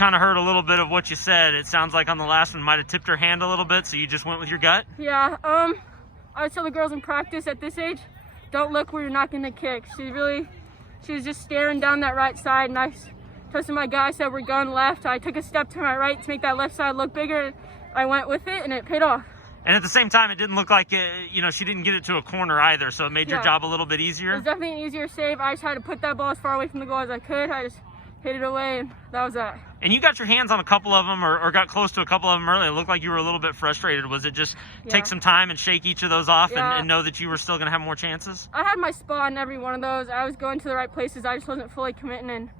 kind of heard a little bit of what you said. It sounds like on the last one might have tipped her hand a little bit, so you just went with your gut? Yeah, I would tell the girls in practice at this age, don't look where you're not going to kick. She was just staring down that right side, and I trusted my guy, said we're going left. I took a step to my right to make that left side look bigger. I went with it, and it paid off. And at the same time, it didn't look like, she didn't get it to a corner either, so it made your job a little bit easier? It was definitely an easier save. I just had to put that ball as far away from the goal as I could. I just hit it away, and that was that. And you got your hands on a couple of them or got close to a couple of them early. It looked like you were a little bit frustrated. Was it just take some time and shake each of those off and know that you were still going to have more chances? I had my spot in every one of those. I was going to the right places. I just wasn't fully committing, and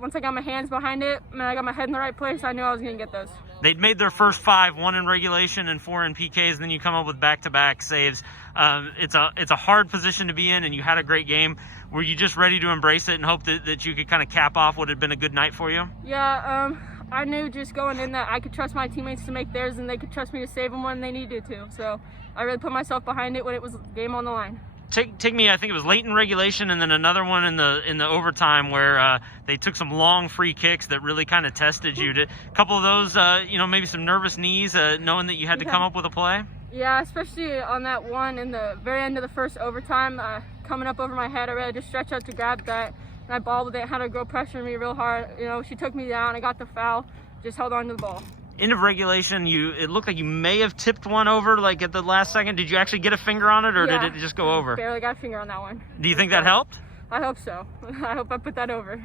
once I got my hands behind it and I got my head in the right place, I knew I was going to get those. They'd made their first 5, 1 in regulation and 4 in PKs, and then you come up with back-to-back saves. It's a hard position to be in, and you had a great game. Were you just ready to embrace it and hope that you could kind of cap off what had been a good night for you? Yeah, I knew just going in that I could trust my teammates to make theirs, and they could trust me to save them when they needed to. So I really put myself behind it when it was game on the line. Take me, I think it was late in regulation and then another one in the overtime where they took some long free kicks that really kind of tested you. A couple of those, maybe some nervous knees knowing that you had to come up with a play? Yeah, especially on that one in the very end of the first overtime, coming up over my head. I really just stretched out to grab that, and I balled with it, had a girl pressure me real hard. She took me down, I got the foul, just held on to the ball. End of regulation, it looked like you may have tipped one over like at the last second. Did you actually get a finger on it, or did it just go over? Barely got a finger on that one. Do you think that helped? I hope so. I hope I put that over.